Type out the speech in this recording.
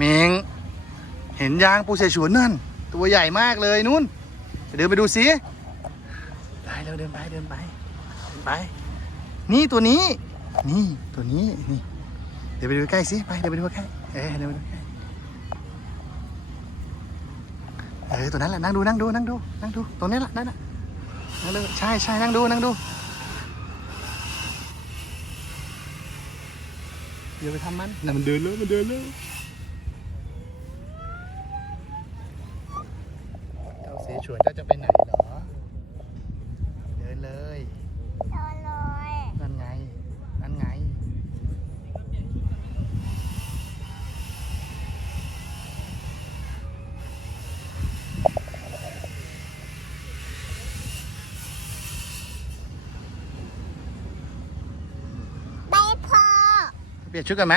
เมงเห็นยางปูเสฉวนนั่น ตัวใหญ่มากเลยนู่นไปเดินไปดูสิไปเร็วเดินไปเดินไปเดินไป นี่ตัวนี้ นี่ตัวนี้นี่เดี๋ยวไปดูใกล้สิไปเดี๋ยวไปดูใกล้เอ๊ะเดี๋ยวไปดูใกล้เออตัวนั้นแหละนั่งดูนั่งดูนั่งดูนั่งดูตรงนี้แหละนั่นน่ะนั่งดูใช่ใช่นั่งดูนั่งดูเดี๋ยวไปทำมันน่ะมันเดินแล้วมันเดินแล้ว เจ้าเสฉวนเจ้าจะไปไหนเหรอ เดินเลย โดนเลยนั่นไง นั่นไง ไปพอเปลี่ยนชุดกันไหม